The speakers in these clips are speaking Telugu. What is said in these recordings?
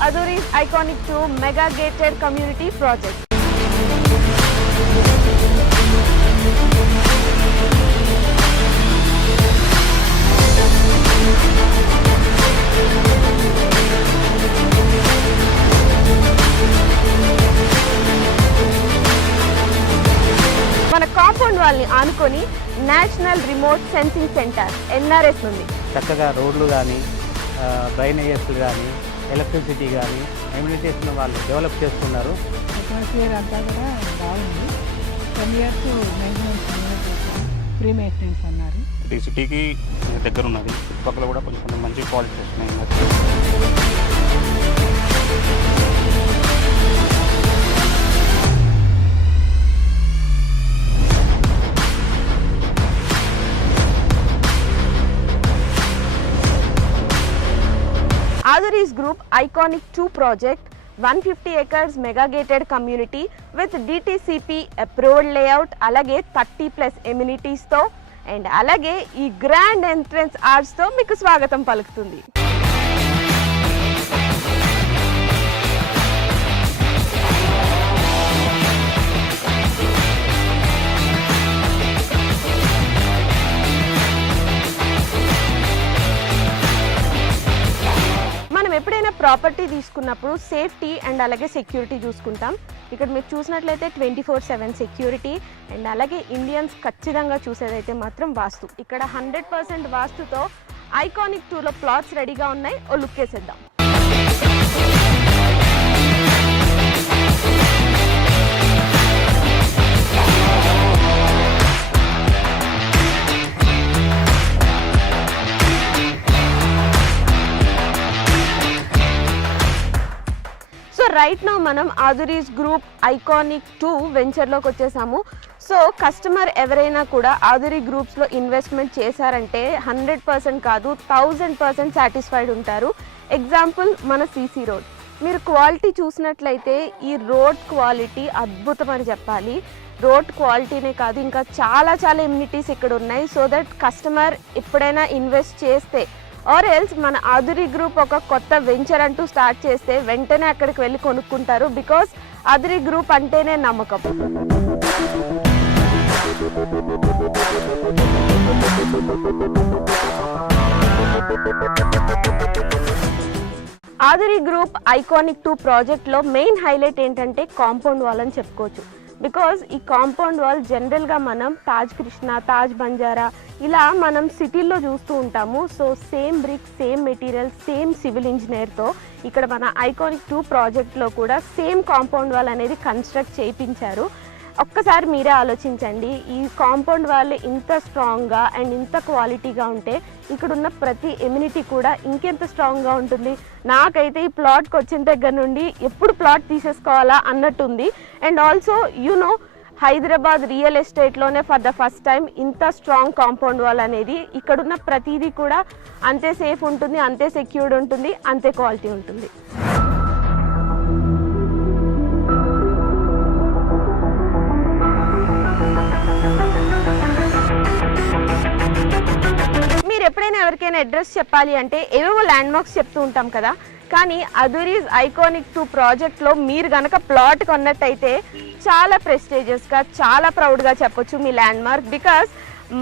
Aduri's Iconic 2 Mega Gated Community Project. మన కాంపౌండ్ వాళ్ళని ఆనుకొని national remote sensing centre NRS ఉంది. చక్కగా రోడ్లు కానీ డ్రైనేజెస్ కానీ ఎలక్ట్రిసిటీ కానీ ఎమ్యూనిటీస్ను వాళ్ళు డెవలప్ చేస్తున్నారు. అట్మాస్ఫియర్ అంతా కూడా బాగుంది. 10 years మెయింటెనెన్స్ ఫ్రీ మెయింటెనెన్స్ అన్నారు. ఇది సిటీకి దగ్గర ఉన్నది. చుట్టుపక్కల కూడా కొంచెం మంచి క్వాలిటీ వస్తున్నాయి. Aduri's Group Iconic 2 project 150 acres mega gated community with DTCP approved layout alage 30+ amenities తో అండ్ అలాగే ఈ గ్రాండ్ ఎంట్రన్స్ ఆర్చ్ తో మీకు స్వాగతం పలుకుతుంది. ఎప్పుడైనా ప్రాపర్టీ తీసుకున్నప్పుడు సేఫ్టీ అండ్ అలాగే సెక్యూరిటీ చూసుకుంటాం. ఇక్కడ మీరు చూసినట్లయితే 24/7 సెక్యూరిటీ అండ్ అలాగే ఇండియన్స్ ఖచ్చితంగా చూసేదైతే మాత్రం వాస్తు. ఇక్కడ 100% వాస్తుతో ఐకానిక్ 2లో ప్లాట్స్ రెడీగా ఉన్నాయి. ఓ లుక్ వేసేద్దాం. రైట్ నౌ మనం Aduri's Group Iconic 2 వెంచర్లోకి వచ్చేసాము. సో కస్టమర్ ఎవరైనా కూడా Aduri గ్రూప్స్లో ఇన్వెస్ట్మెంట్ చేశారంటే 100% కాదు 1000% సాటిస్ఫైడ్ ఉంటారు. ఎగ్జాంపుల్ మన CC రోడ్. మీరు క్వాలిటీ చూసినట్లయితే ఈ రోడ్ క్వాలిటీ అద్భుతం అని చెప్పాలి. రోడ్ క్వాలిటీనే కాదు ఇంకా చాలా ఎమ్యూనిటీస్ ఇక్కడ ఉన్నాయి. సో దట్ కస్టమర్ ఎప్పుడైనా ఇన్వెస్ట్ చేస్తే ఆర్ ఎల్స్ మన Aduri గ్రూప్ ఒక కొత్త వెంచర్ అంటూ స్టార్ట్ చేస్తే వెంటనే అక్కడికి వెళ్ళి కొనుక్కుంటారు. బికాస్ Aduri గ్రూప్ అంటేనే నమ్మకం. Aduri గ్రూప్ ఐకానిక్ 2 ప్రాజెక్ట్లో మెయిన్ హైలైట్ ఏంటంటే కాంపౌండ్ వాల్ అని చెప్పుకోవచ్చు. బికాజ్ ఈ కాంపౌండ్ వాల్ జనరల్గా మనం తాజ్ కృష్ణ, తాజ్ బంజారా ఇలా మనం సిటీల్లో చూస్తూ ఉంటాము. So same brick, same material, same civil ఇంజనీర్తో ఇక్కడ మన ఐకానిక్ 2 ప్రాజెక్ట్లో కూడా సేమ్ కాంపౌండ్ వాల్ అనేది కన్స్ట్రక్ట్ చేయించారు. ఒక్కసారి మీరే ఆలోచించండి, ఈ కాంపౌండ్ వాల్ ఇంత స్ట్రాంగ్గా అండ్ ఇంత క్వాలిటీగా ఉంటే ఇక్కడున్న ప్రతి ఎమ్యూనిటీ కూడా ఇంకెంత స్ట్రాంగ్గా ఉంటుంది. నాకైతే ఈ ప్లాట్కి వచ్చిన దగ్గర నుండి ఎప్పుడు ప్లాట్ తీసేసుకోవాలా అన్నట్టుంది. అండ్ ఆల్సో హైదరాబాద్ రియల్ ఎస్టేట్లోనే ఫర్ ద ఫస్ట్ టైం ఇంత స్ట్రాంగ్ కాంపౌండ్ వాల్ అనేది ఇక్కడున్న ప్రతిదీ కూడా అంతే సేఫ్ ఉంటుంది, అంతే సెక్యూర్డ్ ఉంటుంది, అంతే క్వాలిటీ ఉంటుంది. మీరు ఎప్పుడైనా ఎవరికైనా అడ్రస్ చెప్పాలి అంటే ఏవేవో ల్యాండ్ మార్క్స్ చెప్తూ ఉంటాం కదా, కానీ Aduri's Iconic 2 ప్రాజెక్ట్లో మీరు కనుక ప్లాట్ కొన్నట్టయితే చాలా ప్రెస్టీజియస్గా, చాలా ప్రౌడ్గా చెప్పొచ్చు మీ ల్యాండ్ మార్క్. బికాస్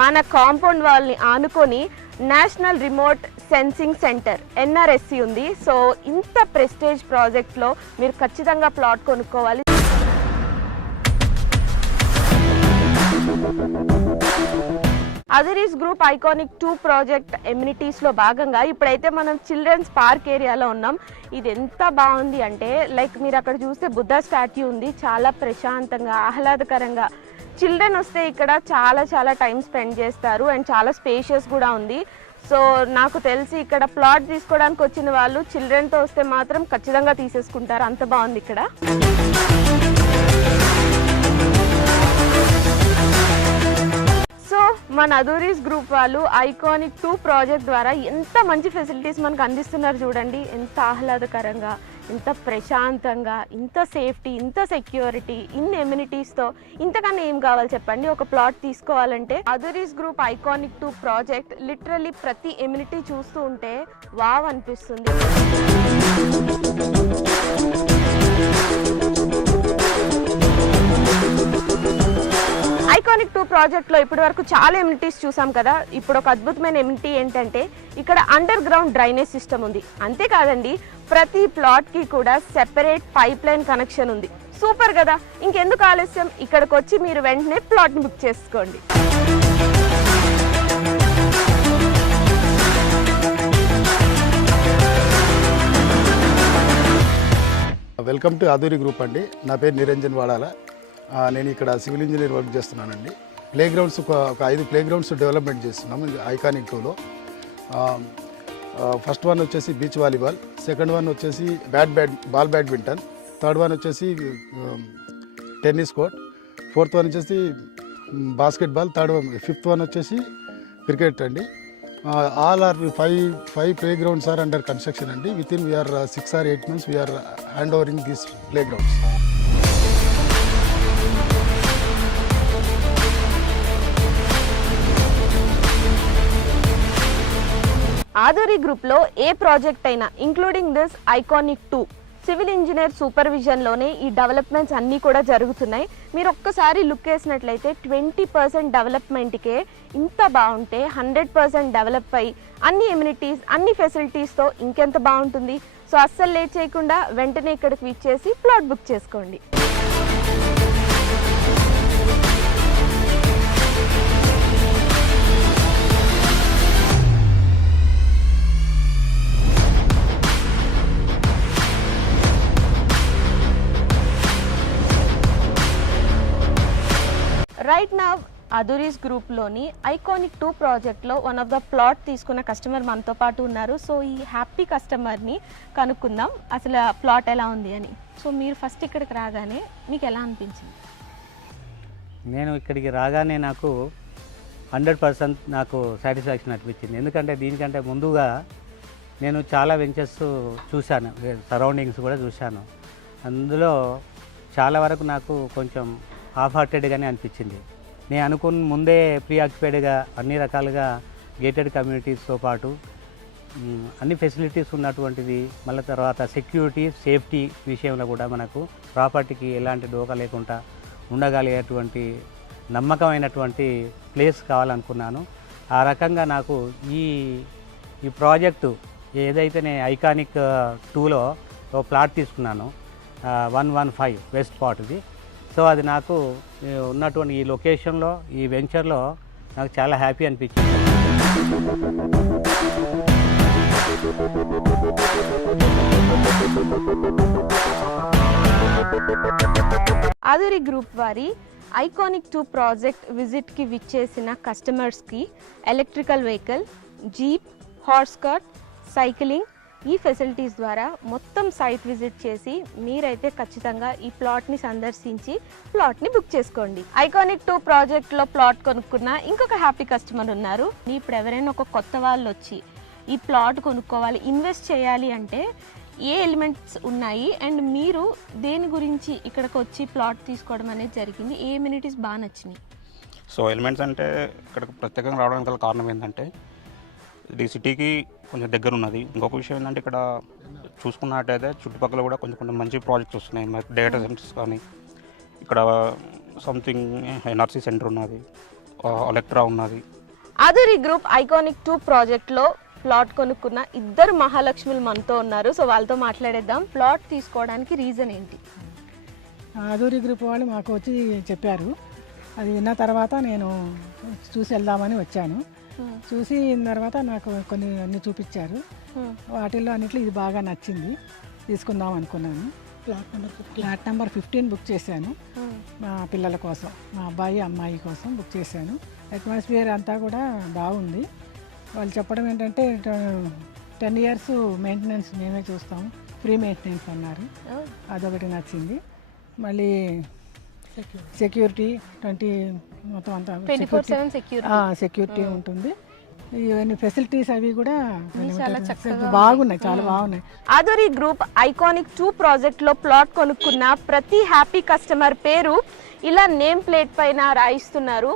మన కాంపౌండ్ వాల్ని ఆనుకొని national remote sensing centre NRSC ఉంది. సో ఇంత ప్రెస్టేజ్ ప్రాజెక్ట్లో మీరు ఖచ్చితంగా ప్లాట్ కొనుక్కోవాలి. Aduri's Group Iconic 2 ప్రాజెక్ట్ ఎమ్యూనిటీస్లో భాగంగా ఇప్పుడైతే మనం చిల్డ్రన్స్ పార్క్ ఏరియాలో ఉన్నాం. ఇది ఎంత బాగుంది అంటే లైక్ మీరు అక్కడ చూస్తే బుద్ధ స్టాట్యూ ఉంది. చాలా ప్రశాంతంగా, ఆహ్లాదకరంగా చిల్డ్రన్ వస్తే ఇక్కడ చాలా టైం స్పెండ్ చేస్తారు. అండ్ చాలా స్పేషియస్ కూడా ఉంది. సో నాకు తెలిసి ఇక్కడ ప్లాట్ తీసుకోవడానికి వచ్చిన వాళ్ళు చిల్డ్రన్తో వస్తే మాత్రం ఖచ్చితంగా తీసేసుకుంటారు. అంత బాగుంది ఇక్కడ. సో మన Aduri's గ్రూప్ వాళ్ళు ఐకానిక్ 2 ప్రాజెక్ట్ ద్వారా ఎంత మంచి ఫెసిలిటీస్ మనకు అందిస్తున్నారు చూడండి. ఎంత ఆహ్లాదకరంగా, ఇంత ప్రశాంతంగా, ఇంత సేఫ్టీ, ఇంత సెక్యూరిటీ, ఇన్ని ఎమ్యూనిటీస్తో ఇంతకన్నా ఏం కావాలి చెప్పండి. ఒక ప్లాట్ తీసుకోవాలంటే అదురీస్ గ్రూప్ ఐకానిక్ 2 ప్రాజెక్ట్ లిటరల్లీ ప్రతి ఎమ్యూనిటీ చూస్తూ ఉంటే వావ్ అనిపిస్తుంది. ఐకానిక్ 2 ప్రాజెక్ట్లో ఇప్పటి వరకు చాలా ఎమ్యూనిటీస్ చూసాం కదా. ఇప్పుడు ఒక అద్భుతమైన ఎమ్యూనిటీ ఏంటంటే ఇక్కడ అండర్ గ్రౌండ్ డ్రైనేజ్ సిస్టమ్ ఉంది. అంతేకాదండి, ప్రతి ప్లాట్కి కూడా సెపరేట్ పైప్ లైన్ కనెక్షన్ ఉంది. సూపర్ కదా. ఇంకెందుకు ఆలస్యం, ఇక్కడికి వచ్చి మీరు వెంటనే ప్లాట్ని బుక్ చేసుకోండి. వెల్కమ్ టు అదూరి గ్రూప్ అండి. నా పేరు నిరంజన్ వాడాల. నేను ఇక్కడ సివిల్ ఇంజనీర్ వర్క్ చేస్తున్నానండి. ప్లే గ్రౌండ్స్ ఒక 5 ప్లే గ్రౌండ్స్ డెవలప్మెంట్ చేస్తున్నాము ఐకానిక్ 2లో. ఫస్ట్ వన్ వచ్చేసి బీచ్ వాలీబాల్, సెకండ్ వన్ వచ్చేసి బాల్ బ్యాడ్మింటన్, థర్డ్ వన్ వచ్చేసి టెన్నిస్ కోర్ట్, ఫోర్త్ వన్ వచ్చేసి బాస్కెట్బాల్, ఫిఫ్త్ వన్ వచ్చేసి క్రికెట్ అండి. All are 5 play grounds are under construction అండి. Within we are 6 or 8 months we are hand overing these play grounds. Aduri గ్రూప్లో ఏ ప్రాజెక్ట్ అయినా including this iconic 2 civil engineer సూపర్విజన్లోనే ఈ డెవలప్మెంట్స్ అన్నీ కూడా జరుగుతున్నాయి. మీరు ఒక్కసారి లుక్ వేసినట్లయితే 20% డెవలప్మెంట్కే ఇంత బాగుంటే 100% డెవలప్ అయ్యి అన్ని ఎమ్యూనిటీస్, అన్ని ఫెసిలిటీస్తో ఇంకెంత బాగుంటుంది. సో అస్సలు లేట్ చేయకుండా వెంటనే ఇక్కడికి విచ్చేసి ప్లాట్ బుక్ చేసుకోండి. రైట్ నవ్ అదురీస్ గ్రూప్లోని ఐకానిక్ 2 ప్రాజెక్ట్లో వన్ ఆఫ్ ద ప్లాట్ తీసుకున్న కస్టమర్ మనతో పాటు ఉన్నారు. సో ఈ హ్యాపీ కస్టమర్ని కనుక్కుందాం అసలు ప్లాట్ ఎలా ఉంది అని. సో మీరు ఫస్ట్ ఇక్కడికి రాగానే మీకు ఎలా అనిపించింది? నేను ఇక్కడికి రాగానే నాకు 100% నాకు సాటిస్ఫాక్షన్ అనిపించింది. ఎందుకంటే దీనికంటే ముందుగా నేను చాలా వెంచర్స్ చూశాను, సరౌండింగ్స్ కూడా చూశాను. అందులో చాలా వరకు నాకు కొంచెం హాఫ్ హార్టెడ్గానే అనిపించింది. నేను అనుకున్న ముందే ప్రీ ఆక్యుపైడ్గా అన్ని రకాలుగా గేటెడ్ కమ్యూనిటీస్తో పాటు అన్ని ఫెసిలిటీస్ ఉన్నటువంటిది, మళ్ళీ తర్వాత సెక్యూరిటీ, సేఫ్టీ విషయంలో కూడా మనకు ప్రాపర్టీకి ఎలాంటి డోకా లేకుండా ఉండగలిగేటువంటి నమ్మకమైనటువంటి ప్లేస్ కావాలనుకున్నాను. ఆ రకంగా నాకు ఈ ప్రాజెక్టు ఏదైతే నేను ఐకానిక్ 2లో ఓ ప్లాట్ తీసుకున్నాను 115 వెస్ట్ పాట్ది. సో అది నాకు ఉన్నటువంటి ఈ లొకేషన్లో, ఈ వెంచర్లో నాకు చాలా హ్యాపీ అనిపించింది. ఆదూరి గ్రూప్ వారి ఐకానిక్ 2 ప్రాజెక్ట్ విజిట్కి విచ్చేసిన కస్టమర్స్కి electrical vehicle, jeep, horse cart, cycling ఈ ఫెసిలిటీస్ ద్వారా మొత్తం సైట్ విజిట్ చేసి మీరైతే ఖచ్చితంగా ఈ ప్లాట్ని సందర్శించి ప్లాట్ని బుక్ చేసుకోండి. ఐకానిక్ 2 ప్రాజెక్ట్లో ప్లాట్ కొనుక్కున్న ఇంకొక హ్యాపీ కస్టమర్ ఉన్నారు. ఇప్పుడు ఎవరైనా ఒక కొత్త వాళ్ళు వచ్చి ఈ ప్లాట్ కొనుక్కోవాలి, ఇన్వెస్ట్ చేయాలి అంటే ఏ ఎలిమెంట్స్ ఉన్నాయి అండ్ మీరు దేని గురించి ఇక్కడికి వచ్చి ప్లాట్ తీసుకోవడం అనేది జరిగింది? ఏ ఎమ్యూనిటీస్ బాగా నచ్చినాయి? సో ఎలిమెంట్స్ అంటే ఇక్కడికి ప్రత్యేకంగా రావడానికి గల కారణం ఏంటంటే ఇది సిటీకి కొంచెం దగ్గర ఉన్నది. ఇంకొక విషయం ఏంటంటే ఇక్కడ చూసుకున్నట్టయితే చుట్టుపక్కల కూడా కొంచెం మంచి ప్రాజెక్ట్స్ వస్తున్నాయి. డేటా సెంటర్స్ కానీ, ఇక్కడ సంథింగ్ ఎన్ఆర్సీ సెంటర్ ఉన్నది, ఎలక్ట్రా ఉన్నది. ఆదూరి గ్రూప్ ఐకానిక్ 2 ప్రాజెక్ట్లో ప్లాట్ కొనుక్కున్న 2 మహాలక్ష్ములు మనతో ఉన్నారు. సో వాళ్ళతో మాట్లాడేద్దాం. ప్లాట్ తీసుకోవడానికి రీజన్ ఏంటి? ఆదూరి గ్రూప్ వాళ్ళు మాకు వచ్చి చెప్పారు. అది విన్న తర్వాత నేను చూసి వెళ్దామని వచ్చాను. చూసి తర్వాత నాకు అన్ని చూపించారు. వాటిల్లో అన్నిట్లో ఇది బాగా నచ్చింది, తీసుకుందాం అనుకున్నాను. ఫ్లాట్ నెంబర్ 15 బుక్ చేశాను. మా పిల్లల కోసం, మా అబ్బాయి అమ్మాయి కోసం బుక్ చేశాను. అట్మాస్ఫియర్ అంతా కూడా బాగుంది. వాళ్ళు చెప్పడం ఏంటంటే 10 years మెయింటెనెన్స్ మేమే చూస్తాం, ఫ్రీ మెయింటెనెన్స్ అన్నారు. అదొకటి నచ్చింది. మళ్ళీ సెక్యూరిటీ మొత్తం అంతా సెక్యూరిటీ ఉంటుంది. ఇవన్నీ ఫెసిలిటీస్ అవి కూడా బాగున్నాయి, చాలా బాగున్నాయి. ఆధురి గ్రూప్ ఐకానిక్ 2 ప్రాజెక్ట్లో ప్లాట్ కొనుక్కున్న ప్రతి హ్యాపీ కస్టమర్ పేరు ఇలా నేమ్ ప్లేట్ పైన రాయిస్తున్నారు.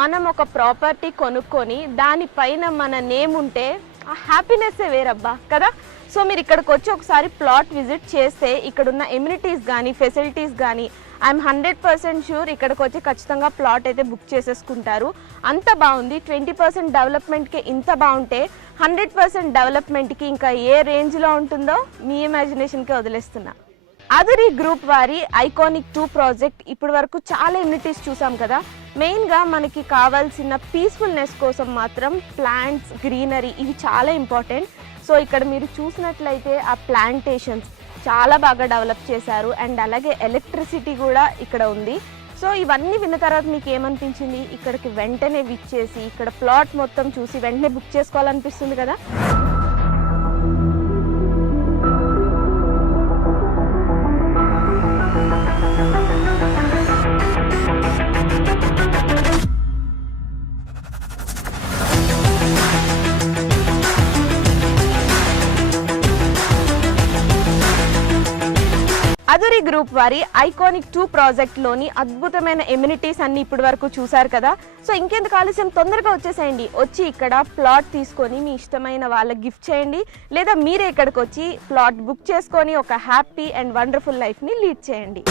మనం ఒక ప్రాపర్టీ కొనుక్కొని దానిపైన మన నేమ్ ఉంటే ఆ హ్యాపీనెస్సే వేరబ్బా కదా. సో మీరు ఇక్కడికి వచ్చి ఒకసారి ప్లాట్ విజిట్ చేస్తే ఇక్కడున్న ఎమ్యూనిటీస్ కానీ ఫెసిలిటీస్ కానీ ఐఎమ్ 100% షూర్ ఇక్కడికి వచ్చి ఖచ్చితంగా ప్లాట్ అయితే బుక్ చేసేసుకుంటారు. అంత బాగుంది. 20% డెవలప్మెంట్కి ఇంత బాగుంటే 100% డెవలప్మెంట్కి ఇంకా ఏ రేంజ్లో ఉంటుందో మీ ఇమాజినేషన్కే వదిలేస్తున్నా. ఆధురి గ్రూప్ వారి ఐకానిక్ 2 ప్రాజెక్ట్ ఇప్పటి వరకు చాలా ఎమ్యూనిటీస్ చూసాం కదా. మెయిన్గా మనకి కావాల్సిన పీస్ఫుల్నెస్ కోసం మాత్రం ప్లాంట్స్, గ్రీనరీ ఇవి చాలా ఇంపార్టెంట్. సో ఇక్కడ మీరు చూసినట్లయితే ఆ ప్లాంటేషన్స్ చాలా బాగా డెవలప్ చేశారు అండ్ అలాగే ఎలక్ట్రిసిటీ కూడా ఇక్కడ ఉంది. సో ఇవన్నీ విన్న తర్వాత మీకు ఏమనిపించింది? ఇక్కడికి వెంటనే విచ్చేసి ఇక్కడ ప్లాట్ మొత్తం చూసి వెంటనే బుక్ చేసుకోవాలనిపిస్తుంది కదా. ఆధురి గ్రూప్ వారి ఐకానిక్ 2 ప్రాజెక్ట్లోని అద్భుతమైన ఎమ్యూనిటీస్ అన్ని ఇప్పటి వరకు చూసారు కదా. సో ఇంకెందుకు ఆలస్యం, తొందరగా వచ్చేసేయండి. వచ్చి ఇక్కడ ప్లాట్ తీసుకొని మీ ఇష్టమైన వాళ్ళకి గిఫ్ట్ చేయండి, లేదా మీరే ఇక్కడికి వచ్చి ప్లాట్ బుక్ చేసుకొని ఒక హ్యాపీ అండ్ వండర్ఫుల్ లైఫ్ని లీడ్ చేయండి.